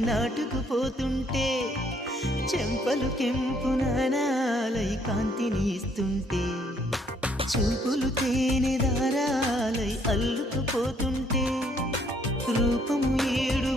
నాటుకుపోతుంటే చెంపలు కెంపు నానాలై కాంతిని ఇస్తుంటే చూపులు తేనె దారాలై అల్లుకుపోతుంటే రూపము ఏడు